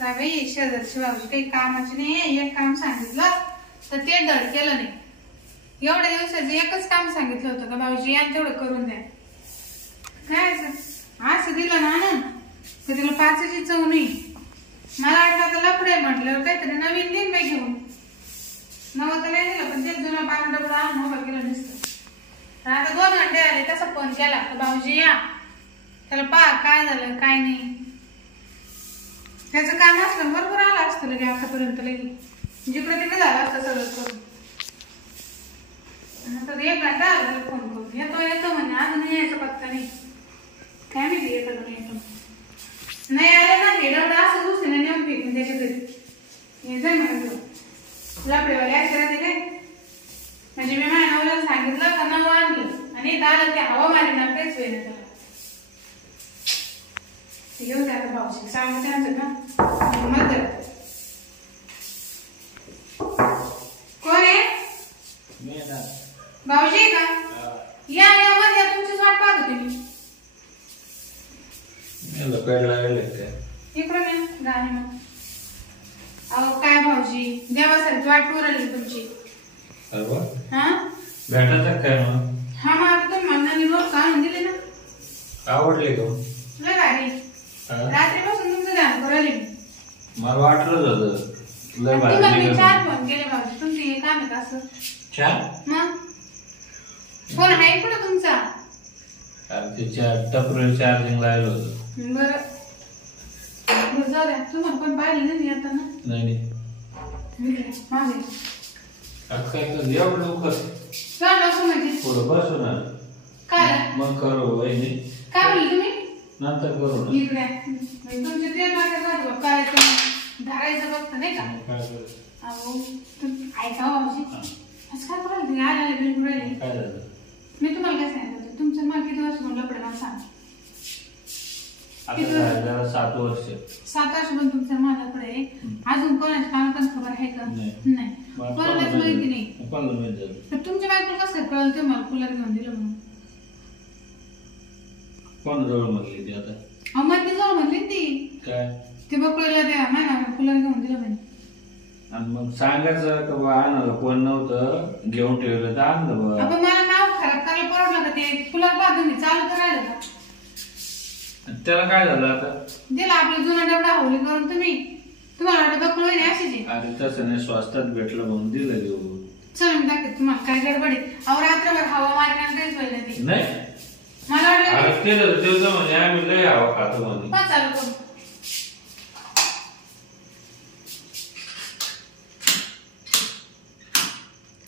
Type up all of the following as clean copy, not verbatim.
काय बाई शेजारची भाऊजी काही कामाची नाही, एक काम सांगितलं तर ते धड केलं नाही। एवढ्या दिवसाचं एकच काम सांगितलं होतं का भाऊजी या तेवढं करून द्या, काय असं दिलं ना आणून तर तिला पाचची चव नाही। मला वाटलं आता लफडे म्हटल्यावर काहीतरी नवीन दिन बाई घेऊन नवं तर नाही दिलं, पण ते जुना पान डबा आणून उभं केलं दिसतं। आता 2 घंटे आले तसा फोन केला तर भाऊजी या, त्याला पहा काय झालं काय नाही, त्याचं काम असलं बरोबर आलं असतं लगे आतापर्यंत, लगे जिकडे तिकडे झालं असतं सगळं करून। आता 1 घंटा आला फोन करून येतो येतो म्हणे, अजून यायचा पत्ता नाही, काय माहिती येतो का येतो नाही आलं ना। हेडवडा असं दुसरीने नेऊन फेकून त्याच्या घरी हे जाय म्हणतो लफडेवाले अक्षरा दिले, म्हणजे मी माझ्या नवऱ्याला सांगितलं का नवं आणलं आणि इथं आलं ते हवा मारी ना काहीच होईना त्याला। येऊ द्या आता भाऊजी सांगू त्यांचं ना मदत। कोण आहे भाऊजी का? या या मध्ये तुमचीच वाट पाहत होते मी। इकडे मी गाणी मग अहो काय भाऊजी देवासारखी वाट पुरवली तुमची। हा भेटायचं काय मग? हा मग आता तुम्ही म्हणणार रोज आणून दिले ना, आवडले का लय भारी। रात्रीपासून तुमचं ध्यान करायला मला वाटलं होतं लय भारी। 4 फोन केले भाऊजी, तुमचं हे काम आहे का असं? 4 मग फोन आहे कुठं तुमचा? तिच्या टपरीवर चार्जिंग लावलं होतं। बरं जाऊ द्या, तुम्हाला पण पाहिलं नाही आता ना? नाही मागे काय कर एवढं लवकर म्हणजे पुढं बसू ना काय मग करू वहिनी, काय बोलले तुम्ही? नंतर करू ना। इकडे तुमचे ते मागे काय धरायचं बघत नाही का? अहो ऐका भाऊजी असं काय करायला तुम्ही आले बिलकुल काय झालं? मी तुम्हाला काय सांगितलं होतं तुमचं मला किती वर्ष म्हणलं पडे मला सांग। 7 वर्ष 7 वर्ष पण तुमच्या माझ्याकडे अजून कोणाच्या कामात खबर आहे का? नाही कोणालाच माहिती नाही। पण तुमच्या बायकोला कसं कळलं ते मला कूलर घेऊन दिलं म्हणून? कोण जवळ म्हणली ती आता? अहो मध्ये जवळ म्हणली ती काय ते बकळीला द्या नाही कूलर घेऊन दिलं म्हणे। आणि मग सांगायचं का बा आणायला कोण नव्हतं घेऊन ठेवलं तर आणलं बा। आपण मला नाव खराब करायला परवडलं का? ते कूलर पाहतो मी चालू करायला का? त्याला काय झालं आता? दिला आपलं जुना डबडा हवली करून तुम्हाला वाटत बकळी अशीच आहे? अरे तसं नाही, स्वस्तात भेटलं म्हणून दिलं घेऊन। चल मी दाखवते तुम्हाला काय गडबड आहे। अहो रात्रभर हवा मारण्यात काहीच व्हायला ते नाही मला वाटलं तेच म्हणजे आम्ही लय हवा खातो म्हणे। चालू करू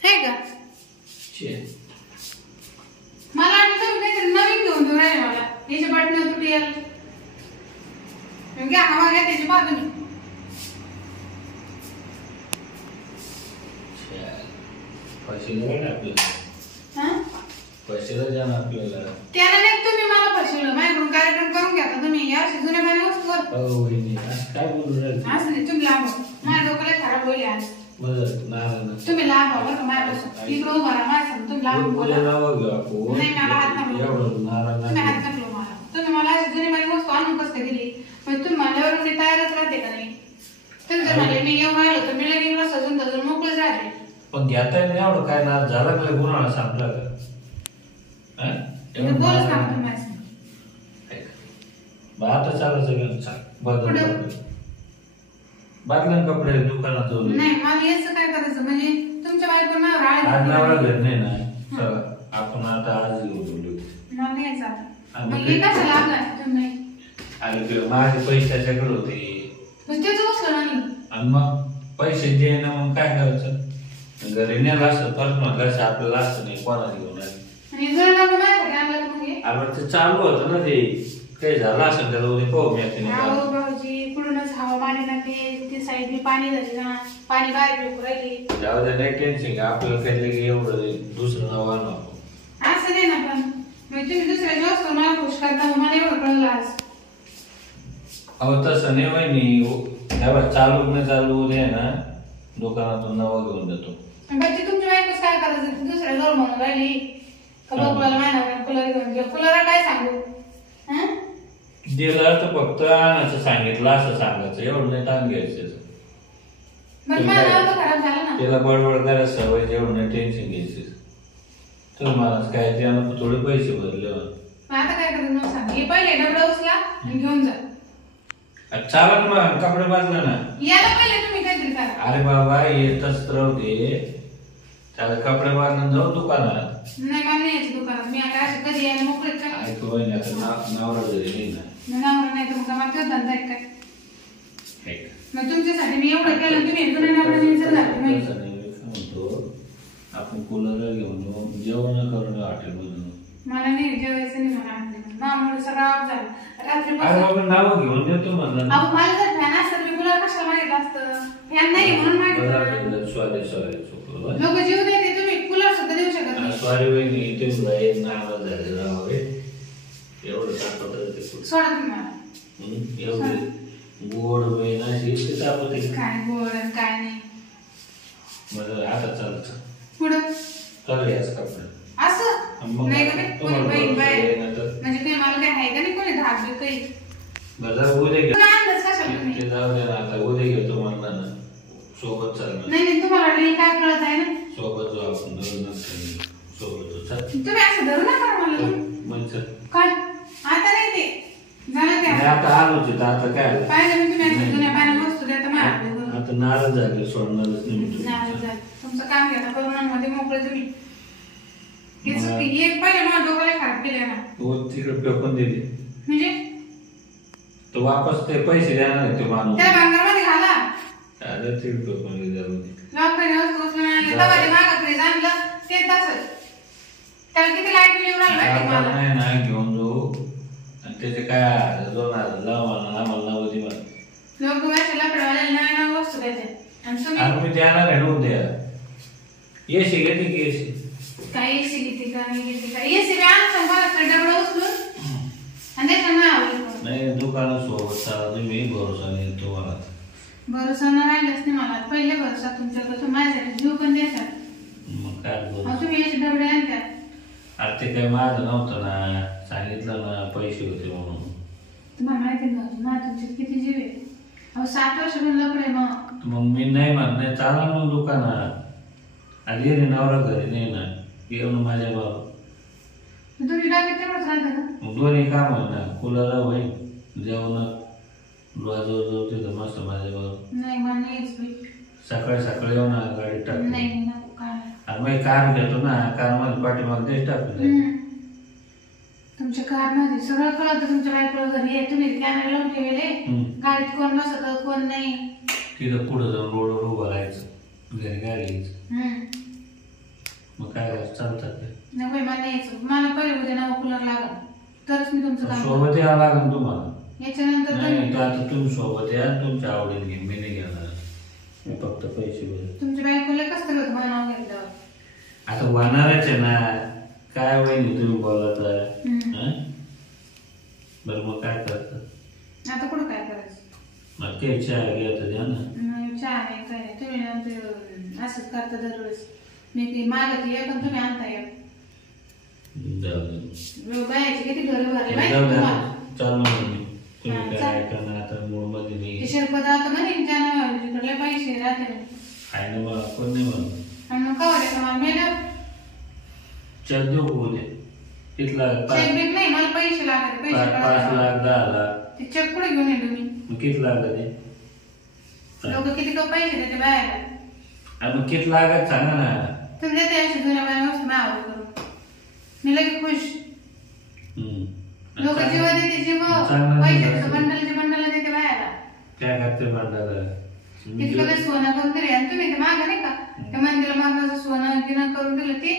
हे का? मला वाटलं तुम्ही काहीतरी नवीन घेऊन देऊ राहिले मला, याचे बटन तुटेल घ्या हवा घ्या त्याची बाजूने। पैसे द्या आपल्याला त्याला नाही तुम्ही मला फसवलं, माझ्याकडून कार्यक्रम करून घ्या तुम्ही या जुन्या पाणी वस्तू काय बोलू राहिले? असं नाही तुम्ही लांब माझ्या डोक्याला खराब होईल आज। तुम्ही लांब बघा का माझ्यापासून इकडे उभा राहा माझ्या तुम्ही लांब बोला नाही मला हात नको तुम्ही हात नको मला। तुम्ही मला जुनी माझी वस्तू आणून कसं दिली म्हणजे तुम्ही माझ्यावर मी तयारच राहते का नाही? तुम्ही जर म्हणले मी येऊन राहिलो तर मी लगेच सजून धरून मोकळच राहते। पण घेता नाही एवढं काय ना झालं का गुन्हा सांगता का? बोलच सांगतो माझं आता चालायचं चाल बादल्या कपडे दुकानात नाही मला याचं काय करायचं म्हणजे तुमच्या बायको नावाला भेट नाही ना आपण आता आज घेऊ मला यायचं आता मग हे कशाला लागलाय तुम्ही? अरे माझे पैसे त्याच्याकडे होते त्याचं बसलं नाही आणि मग पैसे दे ना मग काय करायचं? घरी नेला असतं परत म्हटलं आपल्याला असतं नाही कोणाला घेऊन अरे ते चालू होतं ना ते काही झालं असेल त्याला उद्या पाहू मी भाऊजी कुठूनच हवा मारी ना ते साईडने पाणी झाली ना पाणी बाहेर फेकू राहिली। जाऊ द्या नाही टेन्शन आपल्याला काही एवढं दुसरं नाव आणू असं नाही ना पण मग तुम्ही दुसऱ्याची वस्तू ना खुश करता मला एवढं कळलं आज। अहो तसं नाही माहिती चालू नाही चालू दे ना दुकानातून नवा घेऊन देतो। तुमच्या बायकोच काय करायचं दुसऱ्या जवळ म्हणून राहिली का बघायला मायना कूलर घेऊन घ्या कूलर काय सांगू? दिलं तर फक्त आणायचं सांगितलं असं सांगायचं, एवढं नाही ताण घ्यायचं. पण मला नव्हतं खराब झालं ना. त्याला बडबड करायला सवय, एवढं नाही टेन्शन घ्यायचं. तर मला काय त्यानं थोडे पैसे भरले. आता काय करायचं मला सांग. हे पहिले डबडा उचला आणि घेऊन जा. चालत मग कपडे बाजला ना. याला पहिले तुम्ही काहीतरी करा. अरे बाबा येतच राहू दे, त्याला कपडे बांधून जाऊ दुकानात. नाही मला नाही यायचं दुकानात. मी आता असं कधी यायला मोकळीच का. ऐकू नाही आता नवरा घरी नाही ना. नवरा नाही तर मग मला तेच धंदा आहे काय. मग तुमच्यासाठी मी एवढं केलं तुम्ही एकदम नवरा म्हणतो आपण कूलर घेऊन जेवण करून हॉटेलमधून. मला नाही जेवायचं नाही. मला मामुळे सगळं ऑफ झालं रात्री. नाव घेऊन देतो म्हणलं. मला जर फॅन असतं मी कूलर कशाला मागितलं असतं. फॅन नाही म्हणून मागितलं. सॉरी लोक जीव देते तुम्ही कूलर सुद्धा देऊ शकत नाही. सॉरी वहिनी तुम्ही नाव झाले राहावे एवढं टाकत सोडा तुम्ही मला. एवढे गोड वेळ काय गोड काय नाही. आता चालतं पुढं चालू याच कपडे असं नाही का. कोणी बहीण बाहेर म्हणजे काही मला काय आहे का नाही. कोणी धाक काही उद्या घेऊ. अंदाज कशाला तुम्ही. जाऊ दे ना आता उद्या घेतो म्हणला ना. सोबत चालणार. नाही तुम्हाला काय कळत आहे ना. सोबत जाऊ आपण सोबत तुम्ही असं धरू नका मला. काय आता नाही ते झालं ते. आता आलोच आता काय पाहिजे मी तुम्ही जुन्या पाण्यात वस्तू द्या तर आता नाराज झाले सोडणारच नाही. नाराज झाले. तुमचं काम घ्या करोनामध्ये मोकळे तुम्ही. एक पहिले मला डोक्याला खराब केलं ना. तिकडे पेकून दिली म्हणजे तो वापस ते पैसे देणार आहे. तो माणूस त्या भांगामध्ये घाला. अरे तिकडे पेकून दिली. लॉकडाऊन वस्तू उचलून आणलं तवा ते मागं फ्रीज आणलं ते तसंच. त्याला किती लाईट बिल येऊन राहिलं माहिती मला. नाही ना घेऊन जाऊ आणि त्याचे काय आम्हाला नवधी मला लोक व्याच्या लपडवाल्याला नव्या नव्या वस्तू देते आणि तुम्ही मी द्यायला काय नव्हतं द्या. एसी घेते की एसी काय एसी घेते का नाही घेते का. एसी मी आणतो मला डबडा उचलून आणि त्याच्यामुळे आवडलं. नाही दुकानात सोबत चालत मी भरोसा नाही तुम्हाला. भरोसा न राहिलाच नाही मला. पहिले भरोसा तुमच्याकडे माझ्यासाठी जीव पण द्यायचा. मग काय तुम्ही याचे डबडे आणता. अरे ते काय माझं नव्हतं ना. सांगितलं ना पैसे होते म्हणून. तुम्हाला माहिती नव्हतं ना तुमचे किती जीव आहे. 7 वर्ष पण लपडे मग मी नाही म्हणत चाला मग दुकानात. आणि ये नवरा घरी नाही ना. येऊन माझ्या बाबा तुम्ही डायरेक्ट तेवढंच राहता ना. दोन्ही काम आहे ना. कूलर होईल जेवण जवळ तिथं मस्त माझ्या बाबा. नाही मला नाहीच सकाळी सकाळी येऊ ना गाडी टाक. नाही नको काय. आणि मग कार घेतो ना. कार मध्ये पाठीमाग तेच टाकतो. तुमच्या कार मध्ये सगळं कळतं. तुमच्या बायकोला घरी आहे तुम्ही कॅमेरा लावून ठेवले. गाडीत कोण बसत कोण नाही. तिथं पुढे जाऊन रोडवर उभं राहायचं घरी गाडी. मग काय चालतात नको मला यायचं. मला पहिले उद्या नाव कूलर लागल तरच मी तुमचं काम. सोबत यावं लागेल तुम्हाला. याच्यानंतर नाही आता तुम्ही सोबत या. तुमच्या आवडीने घेईन मी नाही घेणार. मी फक्त पैसे भरतो. तुमच्या बायकोला कसं होतं मला नाव घेतलं. आता होणारच आहे ना. काय होईल तुम्ही बोलत बरं. मग काय करत आता कुठं काय करायचं. मग ते चहा घ्या द्या ना. चहा नाही काय तुम्ही असंच करता दरवेळेस. मी मागत ये पण तुम्ही आणता येत. बायाचे किती घर भरले माहिती तुम्हाला. चालू तुम्ही काय करणार आता मूळ मध्ये नाही. शिरपत आता म्हणे ज्यांना पैसे राहते आहे ना. मला कोण नाही म्हणत. आणि मग कवा मला मॅडम चेक देऊ बोले तिथला चेक बिक नाही मला पैसे लागत. 5 लाख 10 लाख ते चेक कुठे घेऊन येतो मी. मग किती लागत आहे. लोक किती पैसे देते बायाला. आणि मग किती लागत सांगा ना. तुम्ही देते अशी जुन्या बाया वस्तू मावळ करून मी लगे खुश. लोक जीव देते जीव पैसे बंडलचे बंडल देते बायाला. काय करते बंडाला किती लोक सोनं करून दिले. आणि तुम्ही ते माग नाही का त्या मंदिरा मागं असं सोनं करून दिलं ते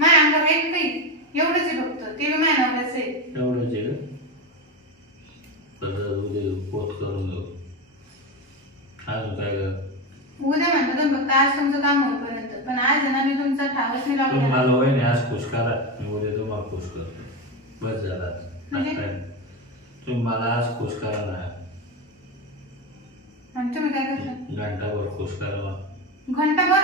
माझ्या अंगावर आहे काही एवढंच आहे फक्त. ते मी माझ्या नवऱ्याचं आहे. एवढंच आहे का. उद्या पोत करून देऊ. अजून काय उद्या म्हणतो तुम्ही फक्त आज तुमचं काम होईपर्यंत. पण आज ना मी तुमचा ठावच नाही लावला. मला वहिनी आज खुश करा. मी उद्या तुम्हाला खुश करतो. बस झाला. तुम्ही मला आज खुश करा ना. आणि तुम्ही काय करता. घंटाभर खुश करा. घंटाभर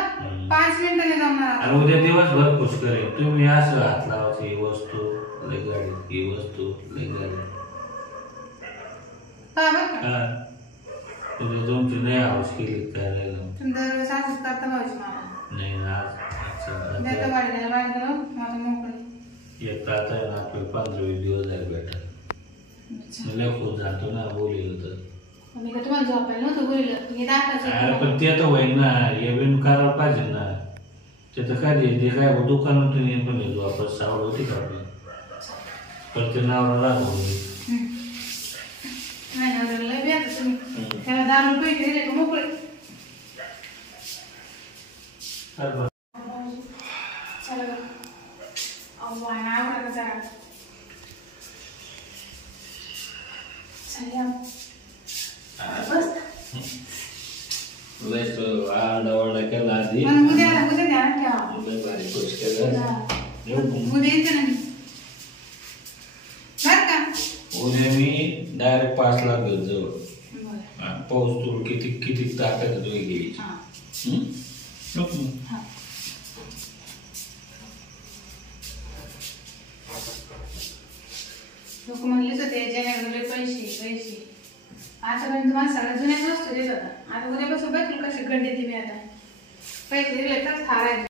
5 मिनिटं नाही जमणार. आणि उद्या दिवसभर खुश करेल. तुम्ही असं हात लावायची ही वस्तू लय गाडी ही वस्तू लय गाडी. का बरं का हा तुझ्या तुमची नाही हाऊस केली करायला तुम्ही दरवेळेस असंच करता भाऊजी मला नाही ना आज देता वाढलेलं वाढलं मला मोकळी येत आता आहे ना आपले 15-20 दिवस झाले भेटा मला खूप जातो ना बोलिलं तर मी का तुम्हाला झोपायला नव्हतं बोललं हे दाखवायचं पण ते तर होईल ना हे बिन करायला पाहिजे ना ते तर काय ते काय दुकानातून येऊन पण येतो आपण सावड होती का आपली पण ते नावाला राहतो नाही नवऱ्याला बी आता तुम्ही त्याला दारू पैसे दिले का मोकळे चला बरं अव्वा आवडा जरा चला बस लयच आरडाओरडा केला आधी पण उद्या ध्यान ठेवा लय भारी खुश केलं उद्या येते ना मी बरं का उद्या मी डायरेक्ट 5 लाख घेत जाऊ बरं पाऊस तू किती किती ताकद तुम्ही घ्यायची हां लोक म्हणलेच होते जगाकडे पैसे आतापर्यंत माणसाला जुन्याच वस्तू देत होता आता उद्यापासून बघ कसे गड्डे ते मी आता पैसे दिले तर थारायचे